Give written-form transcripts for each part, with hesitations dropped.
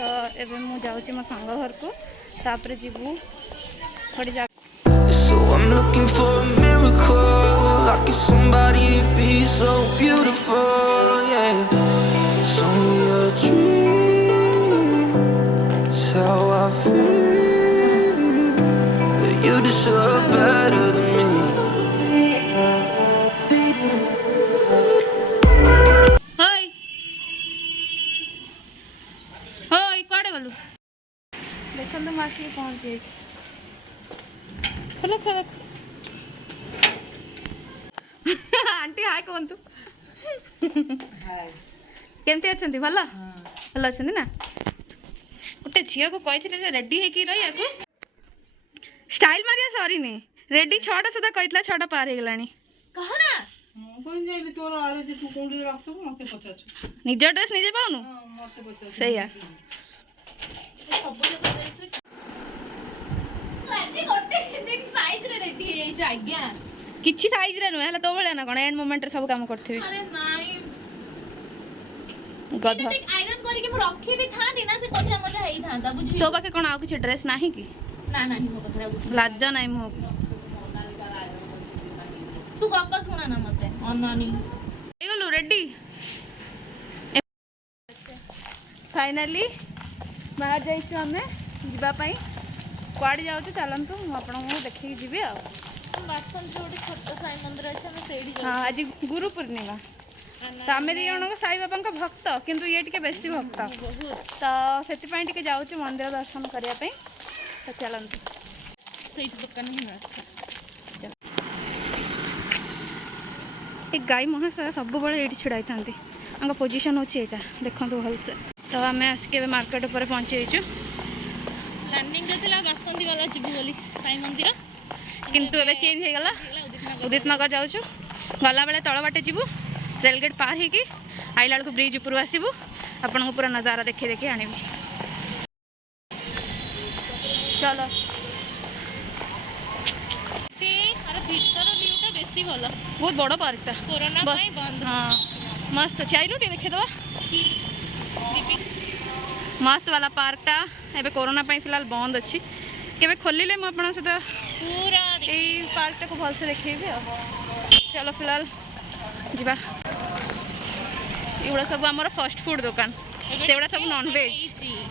तो एबे मु जाऊँ मो सांग घर को तापर जीवु थोड़ी जा So I'm looking for a miracle, like it's somebody be so beautiful, yeah. It's only a dream, it's how I feel. That you deserve better than me. हाय हाय काडे गलु देखन तो मासी पहुंच जाई चलो चलो आंटी हाय कहतु केमती अच्छा भल भल अच्छा ना गोटे झील को कही रेडी होगी रही स्टाइल मारिया सरी रेडी 6टा सुधा कही 6टा पार हो गला निज ड्रेस निजे पाऊनु से किछि साइज रे नुहे तो भले ना कौन एंड मोमेंट रे सब काम करथिबी अरे नाइ गध आयरन करी के रखी भी थांती ना से कोचा मजा हेई थांता बुझी तो बाके कोन आ किछि ड्रेस नाही की ना नाही मो पखरा बुझी लाज नाही मो तू गप्पा सुना ना मते अनानी ए गलो रेडी फाइनली बाहर जाइछु हमें जीवा पई कुआडे जाउछु चलंतु मु आपन को देखि जीबे आ बासन जो छोट साई मंदिर अच्छे हमें सेठी हाँ आज गुरु पूर्णिमा तो आम दी जन साई बाबा का भक्त किंतु ये टे बेसी भक्त तो से जाऊँ मंदिर दर्शन करने तो चलते से दुकान एक गाई महाशय सब ये छिड़ा था पोजिशन होता देखो भलसे तो आम आसिक मार्केट पर पहुँचीचु प्लानिंग बासंती वाला जीवु बोली साई मंदिर किंतु एबे चेंज हो गला उदित नगर जाऊँ गला बेले तल बाटे जीवु रेलगेट पार हो कि आइला बेलू ब्रिज ऊपर आसबू आपन को पूरा नजारा देखी देखी आनबी चलो बेसी भल बहुत बड़ पार्कटा कोरोना बंद हाँ मस्त अच्छे आइलु देखेदवा मस्त वाला पार्कटा एबे कोरोना फिलहाल बंद अच्छी केबे खोलिले मु आपन सहित पूरा यही पार्कटा को भलसे देखेबी चलो फिलहाल जीवा एगुड़ा सब आमर फास्ट फूड दुकान सेगुड़ा सब नॉन वेज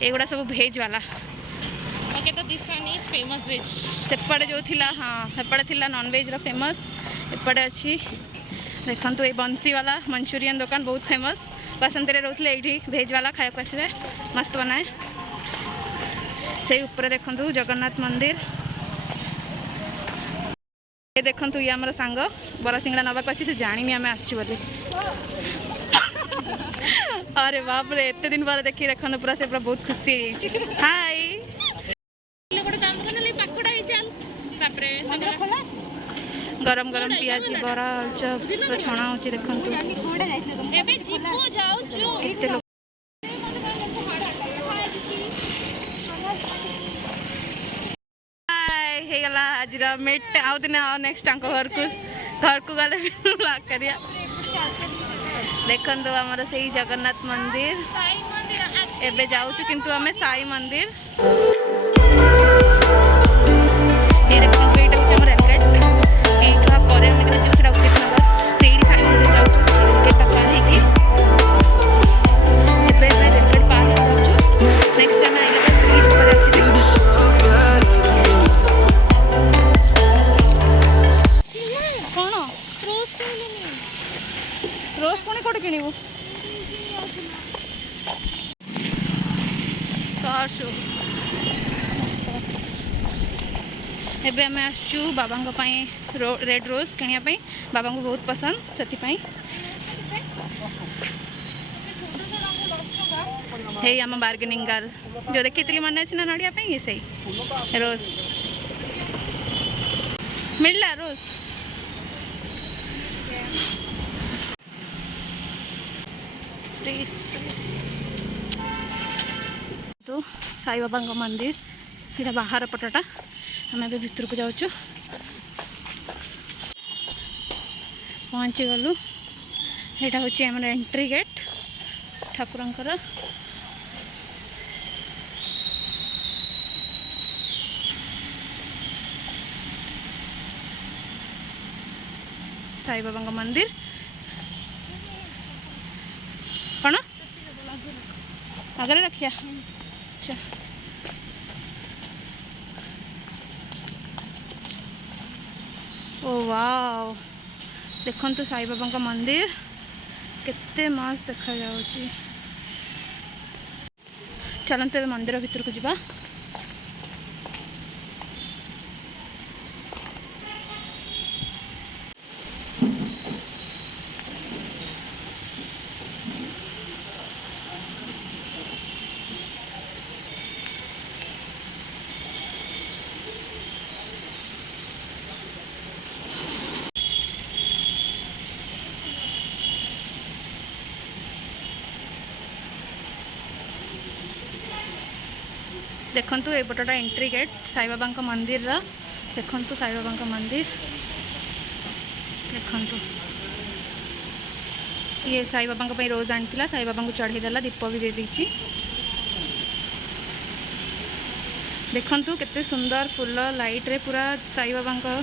एगुड़ा सब भेज वाला ओके तो this one is famous veg सेपड़े जो थिला हाँ सेपड़े थिला नॉन वेज रो फेमस एपड़े अच्छी देखंतु ए बंसी वाला मंचूरियन दुकान बहुत फेमस बसंत रे रहथले एठी भेज वाला खाया को आसीबे मस्त बनाए से ऊपर देखंतु जगन्नाथ मंदिर ये देखंतु ये हमर सांग बरा सिंगड़ा नबा को आसी से जानिनी आमे आछी बोली अरे बाप रे एते दिन बाद देखि देखन पूरा से पूरा बहुत खुशी हाय लोगोटे काम करने ले पाखडा हे चल तापरे सगरा खोला गरम गरम पियाजी बरा चप पूरा छणा होची देखंतु एबे जीवो जाऊ छु एते लोग हाय हे गला आज रा मेट आउ दिन आ नेक्स्ट टांको घर को गले लाग करिया देखो आमर से जगन्नाथ मंदिर एबे जाऊँ किंतु आमे साई मंदिर रोज पुणी कौट किणु एबे आम आसचु बाबा रेड रोज किणापी बाबा को बहुत पसंद से हे आम बार्गेनिंग गर्ल जो देखी मन अच्छे ना नड़िया ये सही रोज मिलला रोज तो साई बाबा मंदिर ये बाहर पटटा आम ए भितर को जाऊँ पहुँची गलु यहाँ हूँ आम एंट्री गेट ठाकुरंकर साई बाबा का मंदिर कौन आगे रखिया। अच्छा ओ वाव देखो साई बाबा का मंदिर केते मस्त देखा जाउची। चलते ए मंदिर भीतर को जीवा। देखंतु ए पटटा एंट्री गेट साई बाबा का मंदिर रा। देखंतु साई बाबा का मंदिर देखंतु ये साई बाबा का रोज आनी साई बाबा को चढ़ी देला दीप भी दे दीची। देखंतु केते सुंदर फुल लाइट रे पूरा साई बाबा का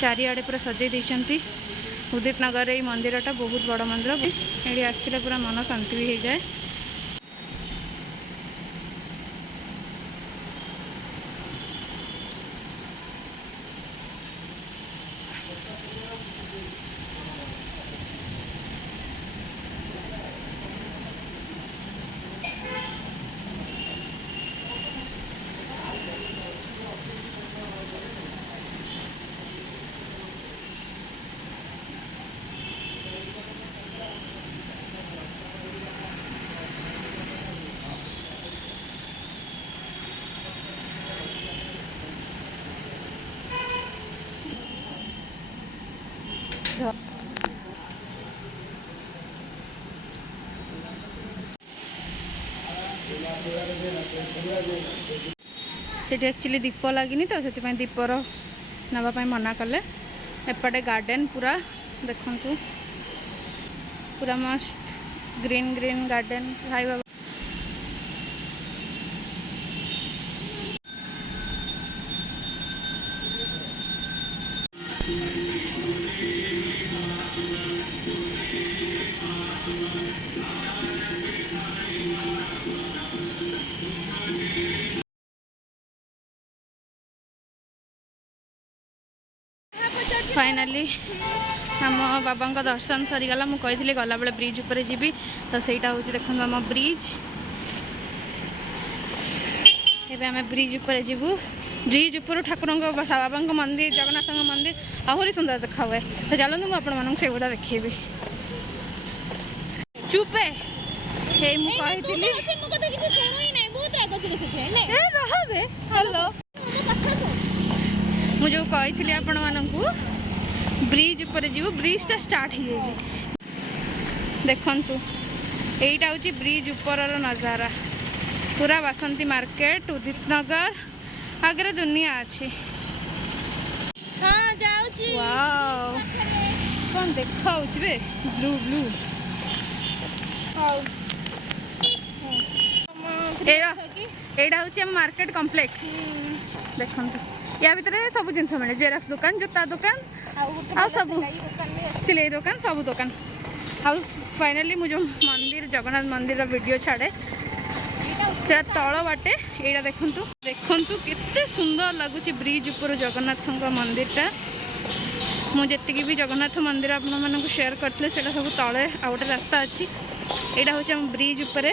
चारिआडे पूरा सजे देइचंती। उदित नगर ये मंदिरटा बहुत बड़ मंदिर ये आसले पूरा मन शांति भी हो जाए। सेठी एक्चुअली दीप लगिनी तो से दीपर नापी मना कले। एपटे गार्डन पूरा देखंतु पूरा मस्त green green garden Sai Baba. Finally आम बाबा का दर्शन सरीगला। मुझे कही गला बेले ब्रिज उपर जीवी तो सहीटा हूँ देखो आम ब्रिज। एबे आम ब्रिज उपर जीवु। ब्रिज उपर ठाकुर बाबा मंदिर जगन्नाथ मंदिर आहरी सुंदर देखा हुए। तो चलते मुझे आपण से गुड़ा देखी। चुपे मुझे कही आपण मानू ब्रिज उपर जीव। ब्रिजटा स्टार्ट हो जाए देखंतु यहीटा हूँ ब्रिज उपर नजारा पूरा बासंती मार्केट उदित नगर आगे दुनिया अच्छी। हाँ जाऊची वाओ कौन देखा बे ब्लू ब्लू एटा हूँ मार्केट कॉम्प्लेक्स देखंतु या भितर सब जिन मिले जेरक्स दुकान जोता दुकान आ सब सिलाई दुकान सब दुकान। आउ फाइनाली मुझे मंदिर जगन्नाथ मंदिर वीडियो छाड़े से तल बाटे यहाँ देखंतु देखंतु केते सुंदर लगुच ब्रिज उपर जगन्नाथ मंदिरटा। मुझे भी जगन्नाथ मंदिर आपण शेयर करते सब तले आ गोटे रास्ता अच्छी। यहाँ हूँ ब्रिज उपर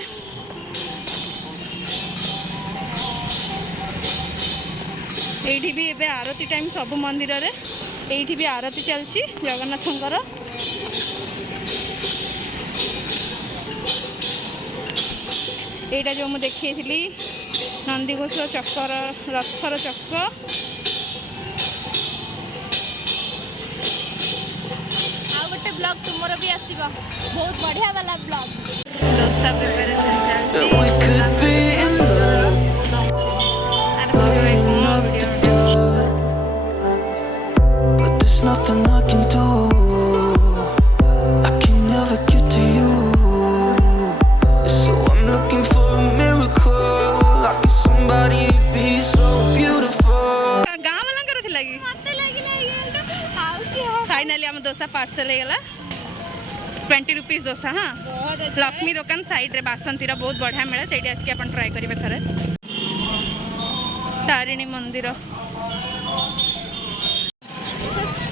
ये भी एबे आरती टाइम सब मंदिर रे ये भी आरती चलती जगन्नाथंकर। यहाँ जो मुझे देखी नंदीघोष चक्कर रथर चक्र आ गोटे ब्लॉग तुमर भी आसीबा बहुत बढ़िया वाला ब्लॉग। डोसा प्रिपरेशन चलती We could be in love, lighting up the dark, but there's nothing I can do. I can never get to you, so I'm looking for a miracle. Like somebody be so beautiful. गाँव वाला कर थी लगी मते लागिला ये आउची हो finally dosa parcel होगा 20 रुपीज डोसा। हाँ बहुत अच्छा है। लक्ष्मी दुकान साइड रे बासंती बहुत बढ़िया मिले से आसिक आप ट्राए करेंगे थे। तारिणी मंदिर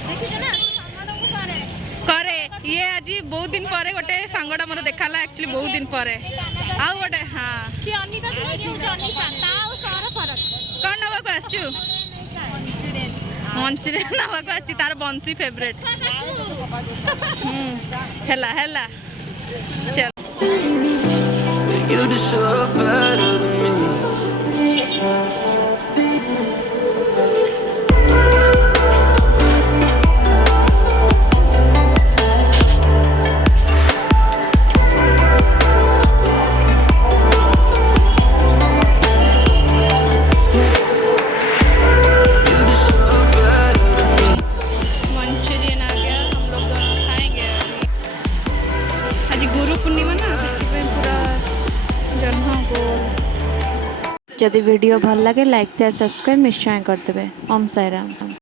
देखिए ना सामान को पारे करे ये आज बहुत दिन पर गोटे सांगटा मोर देखाला एक्चुअली बहुत दिन पर आउ गोटे। हाँ सी अनिता नहीं हो अनिता ता और सारा फरक कौन नवाक आसचु मंचूरियन नवाक आसी तार बंसी फेवरेट। हेला हेला चल You deserve better than me. You deserve better than me. Manchurian आ गया हम लोग दोनों खाएंगे अभी। आज गुरु पूर्णिमा ना ସେଥିପାଇଁ पूरा जन्म गोल। जदि वीडियो भल लगे लाइक शेयर सब्सक्राइब निश्चय करदेवे। ओम साईराम।